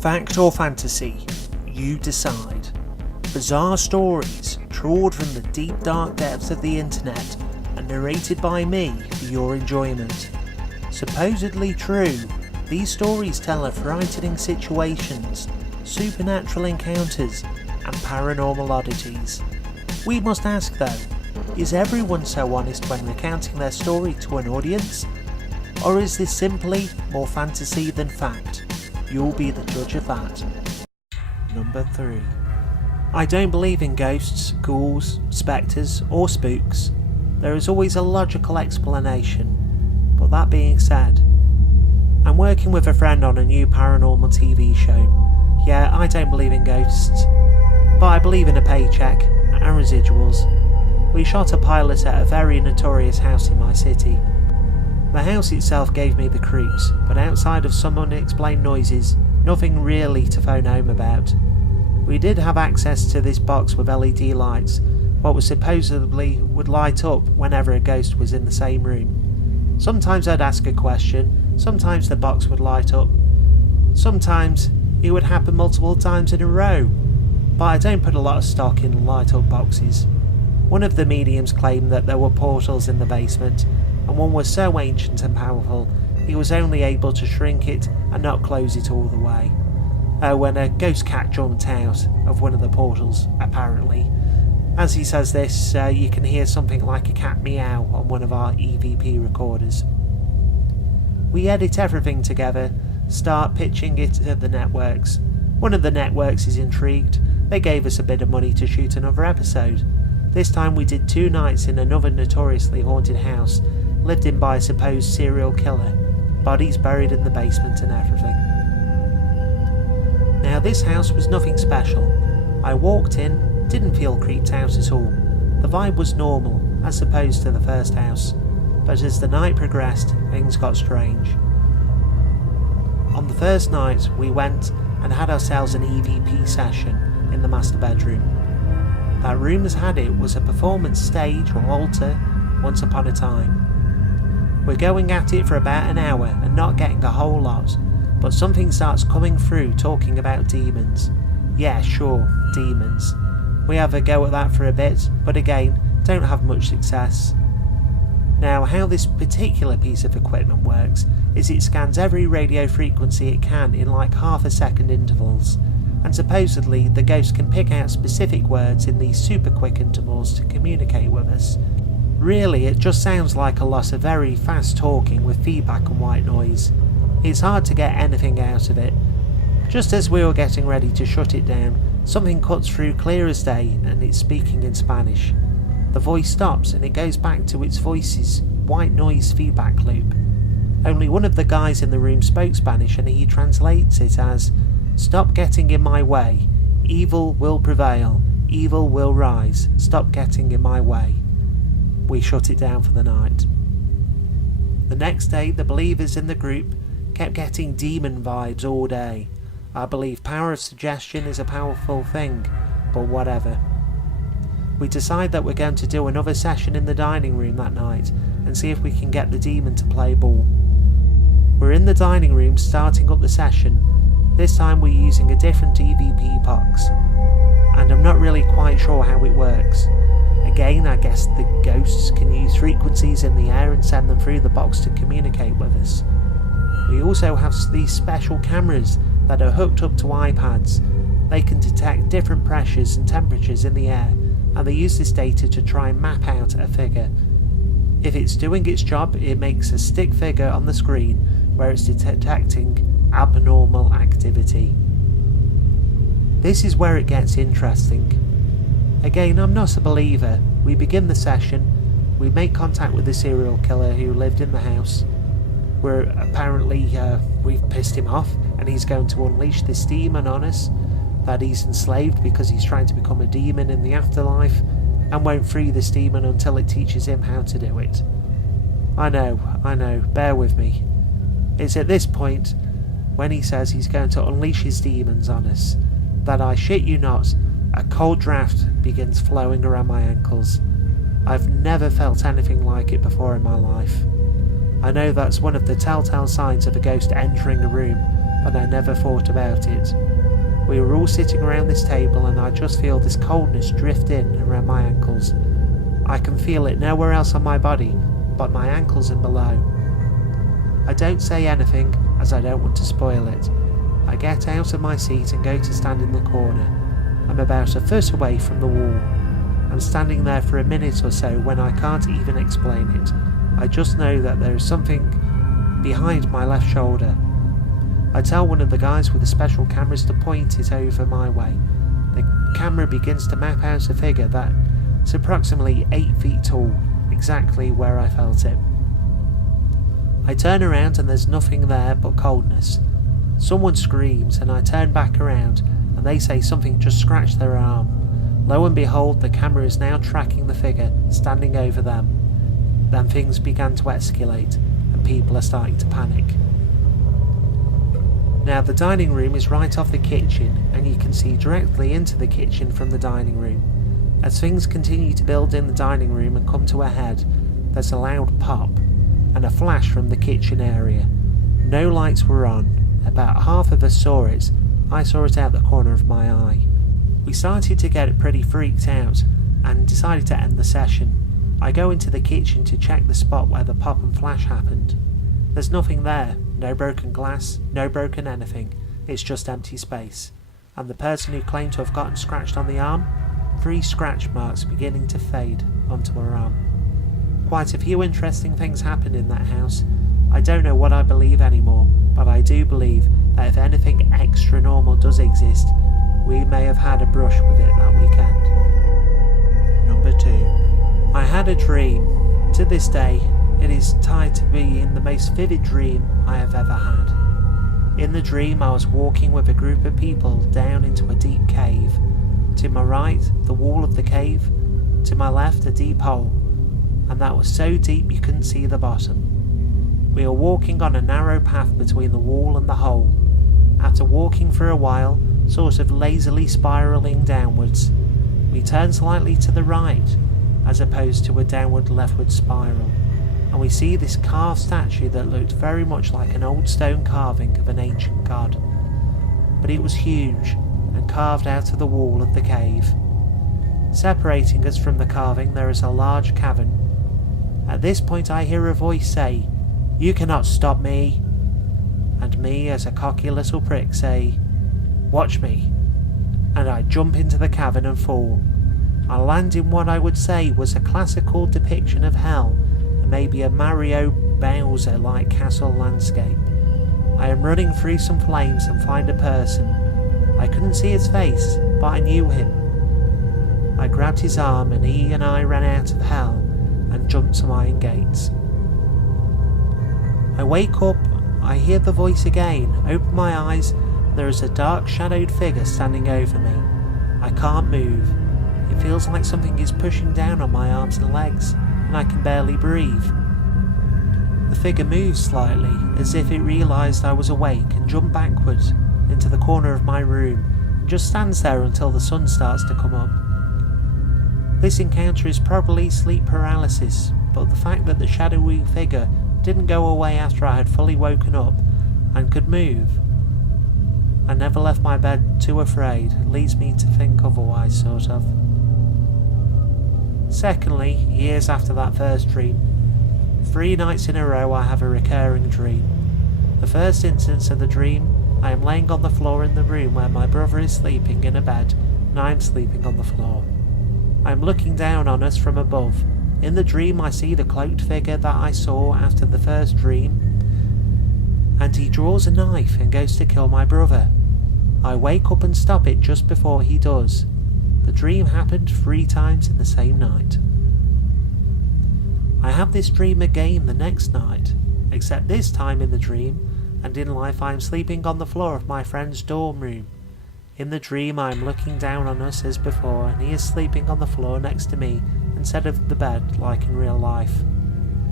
Fact or fantasy, you decide. Bizarre stories trawled from the deep dark depths of the internet and narrated by me for your enjoyment. Supposedly true, these stories tell of frightening situations, supernatural encounters and paranormal oddities. We must ask though, is everyone so honest when recounting their story to an audience? Or is this simply more fantasy than fact? You'll be the judge of that. Number 3. I don't believe in ghosts, ghouls, spectres or spooks. There is always a logical explanation. But that being said, I'm working with a friend on a new paranormal TV show. Yeah, I don't believe in ghosts, but I believe in a paycheck and residuals. We shot a pilot at a very notorious house in my city. The house itself gave me the creeps, but outside of some unexplained noises, nothing really to phone home about. We did have access to this box with LED lights, what was supposedly would light up whenever a ghost was in the same room. Sometimes I'd ask a question, sometimes the box would light up. Sometimes it would happen multiple times in a row, but I don't put a lot of stock in light up boxes. One of the mediums claimed that there were portals in the basement, and one was so ancient and powerful he was only able to shrink it and not close it all the way. When a ghost cat jumped out of one of the portals, apparently. As he says this, you can hear something like a cat meow on one of our EVP recorders. We edit everything together, start pitching it to the networks. One of the networks is intrigued. They gave us a bit of money to shoot another episode. This time we did 2 nights in another notoriously haunted house, lived in by a supposed serial killer, bodies buried in the basement and everything. Now this house was nothing special. I walked in, didn't feel creeped out at all. The vibe was normal, as opposed to the first house, but as the night progressed, things got strange. On the first night, we went and had ourselves an EVP session in the master bedroom. That rumours had it was a performance stage or altar once upon a time. We're going at it for about an hour and not getting a whole lot, but something starts coming through talking about demons. Yeah, sure, demons. We have a go at that for a bit, but again, don't have much success. Now, how this particular piece of equipment works is it scans every radio frequency it can in like half-a-second intervals, and supposedly the ghost can pick out specific words in these super quick intervals to communicate with us. Really, it just sounds like a lot of very fast talking with feedback and white noise. It's hard to get anything out of it. Just as we were getting ready to shut it down, something cuts through clear as day and it's speaking in Spanish. The voice stops and it goes back to its voice's white noise feedback loop. Only one of the guys in the room spoke Spanish and he translates it as, "Stop getting in my way. Evil will prevail. Evil will rise. Stop getting in my way." We shut it down for the night. The next day, the believers in the group kept getting demon vibes all day. I believe power of suggestion is a powerful thing, but whatever. We decide that we're going to do another session in the dining room that night and see if we can get the demon to play ball. We're in the dining room starting up the session. This time we're using a different EVP box, and I'm not really quite sure how it works. Again, I guess the ghosts can use frequencies in the air and send them through the box to communicate with us. We also have these special cameras that are hooked up to iPads. They can detect different pressures and temperatures in the air, and they use this data to try and map out a figure. If it's doing its job, it makes a stick figure on the screen where it's detecting abnormal activity. This is where it gets interesting. Again, I'm not a believer. We begin the session, we make contact with the serial killer who lived in the house. We've pissed him off and he's going to unleash this demon on us that he's enslaved because he's trying to become a demon in the afterlife and won't free this demon until it teaches him how to do it. I know, bear with me. It's at this point, when he says he's going to unleash his demons on us, that I shit you not, a cold draft begins flowing around my ankles. I've never felt anything like it before in my life. I know that's one of the telltale signs of a ghost entering a room, but I never thought about it. We were all sitting around this table and I just feel this coldness drift in around my ankles. I can feel it nowhere else on my body, but my ankles and below. I don't say anything, as I don't want to spoil it. I get out of my seat and go to stand in the corner. I'm about a foot away from the wall. I'm standing there for a minute or so when I can't even explain it. I just know that there is something behind my left shoulder. I tell one of the guys with the special cameras to point it over my way. The camera begins to map out a figure that's approximately 8 feet tall, exactly where I felt it. I turn around and there's nothing there but coldness. Someone screams and I turn back around and they say something just scratched their arm. Lo and behold, the camera is now tracking the figure standing over them. Then things began to escalate and people are starting to panic. Now the dining room is right off the kitchen and you can see directly into the kitchen from the dining room. As things continue to build in the dining room and come to a head, there's a loud pop and a flash from the kitchen area. No lights were on. About half of us saw it. I saw it out the corner of my eye. We started to get pretty freaked out and decided to end the session. I go into the kitchen to check the spot where the pop and flash happened. There's nothing there, no broken glass, no broken anything, it's just empty space. And the person who claimed to have gotten scratched on the arm, 3 scratch marks beginning to fade onto her arm. Quite a few interesting things happened in that house. I don't know what I believe anymore, but I do believe that if anything extra normal does exist, we may have had a brush with it that weekend. Number 2. I had a dream. To this day, it is tied to being the most vivid dream I have ever had. In the dream, I was walking with a group of people down into a deep cave. To my right, the wall of the cave. To my left, a deep hole. And that was so deep you couldn't see the bottom. We were walking on a narrow path between the wall and the hole. After walking for a while, sort of lazily spiralling downwards, we turned slightly to the right, as opposed to a downward leftward spiral, and we see this carved statue that looked very much like an old stone carving of an ancient god. But it was huge, and carved out of the wall of the cave. Separating us from the carving there is a large cavern. At this point I hear a voice say, "You cannot stop me," and me as a cocky little prick say, "Watch me," and I jump into the cavern and fall. I land in what I would say was a classical depiction of hell, and maybe a Mario Bowser-like castle landscape. I am running through some flames and find a person. I couldn't see his face, but I knew him. I grabbed his arm and he and I ran out of hell and jumped some iron gates. I wake up, I hear the voice again, open my eyes, there is a dark shadowed figure standing over me. I can't move. It feels like something is pushing down on my arms and legs, and I can barely breathe. The figure moves slightly, as if it realised I was awake, and jumped backwards into the corner of my room, and just stands there until the sun starts to come up. This encounter is probably sleep paralysis, but the fact that the shadowy figure didn't go away after I had fully woken up and could move, I never left my bed too afraid, leads me to think otherwise, sort of. Secondly, years after that first dream, 3 nights in a row I have a recurring dream. The first instance of the dream, I am laying on the floor in the room where my brother is sleeping in a bed, and I am sleeping on the floor. I am looking down on us from above. In the dream I see the cloaked figure that I saw after the first dream, and he draws a knife and goes to kill my brother. I wake up and stop it just before he does. The dream happened 3 times in the same night. I have this dream again the next night, except this time in the dream and in life I am sleeping on the floor of my friend's dorm room. In the dream I am looking down on us as before, and he is sleeping on the floor next to me instead of the bed like in real life.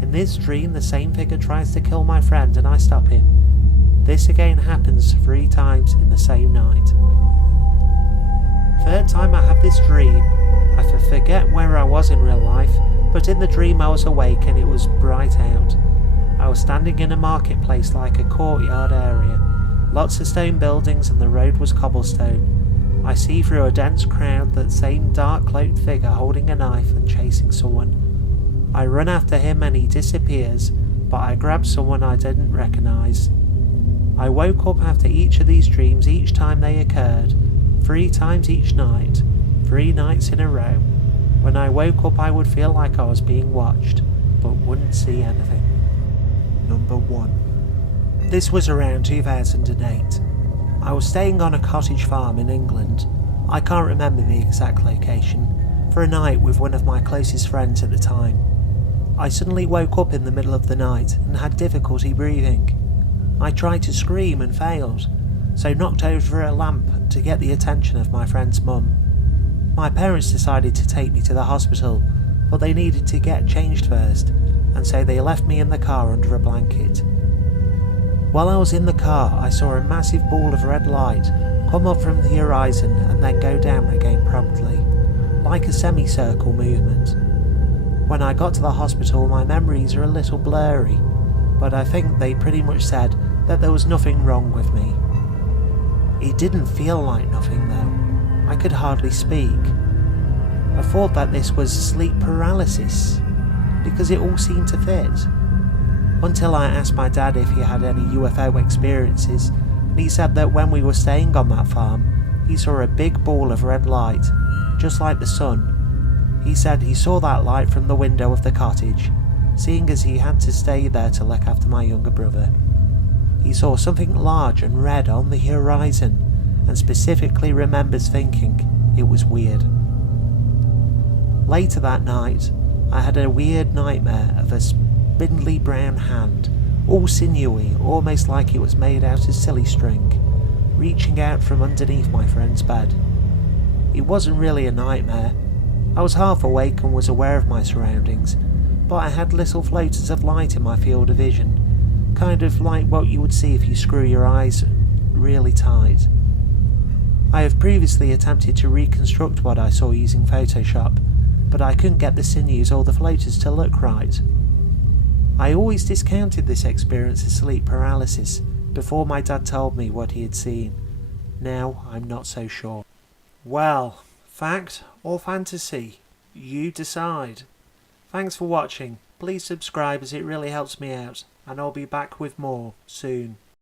In this dream the same figure tries to kill my friend and I stop him. This again happens 3 times in the same night. Third time I have this dream. I forget where I was in real life, but in the dream I was awake and it was bright out. I was standing in a marketplace like a courtyard area. Lots of stone buildings and the road was cobblestone. I see through a dense crowd that same dark cloaked figure holding a knife and chasing someone. I run after him and he disappears, but I grab someone I didn't recognise. I woke up after each of these dreams each time they occurred, 3 times each night, 3 nights in a row. When I woke up I would feel like I was being watched, but wouldn't see anything. Number 1. This was around 2008. I was staying on a cottage farm in England. I can't remember the exact location, for a night with one of my closest friends at the time. I suddenly woke up in the middle of the night and had difficulty breathing. I tried to scream and failed, so knocked over a lamp to get the attention of my friend's mum. My parents decided to take me to the hospital, but they needed to get changed first, and so they left me in the car under a blanket. While I was in the car, I saw a massive ball of red light come up from the horizon and then go down again promptly, like a semicircle movement. When I got to the hospital, my memories are a little blurry, but I think they pretty much said that there was nothing wrong with me. It didn't feel like nothing though. I could hardly speak. I thought that this was sleep paralysis, because it all seemed to fit. Until I asked my dad if he had any UFO experiences, and he said that when we were staying on that farm, he saw a big ball of red light, just like the sun. He said he saw that light from the window of the cottage, seeing as he had to stay there to look after my younger brother. He saw something large and red on the horizon, and specifically remembers thinking it was weird. Later that night, I had a weird nightmare of a spindly brown hand, all sinewy, almost like it was made out of silly string, reaching out from underneath my friend's bed. It wasn't really a nightmare. I was half awake and was aware of my surroundings, but I had little floaters of light in my field of vision, kind of like what you would see if you screw your eyes really tight. I have previously attempted to reconstruct what I saw using Photoshop, but I couldn't get the sinews or the floaters to look right. I always discounted this experience as sleep paralysis before my dad told me what he had seen. Now I'm not so sure. Well, fact or fantasy? You decide. Thanks for watching. Please subscribe as it really helps me out, and I'll be back with more soon.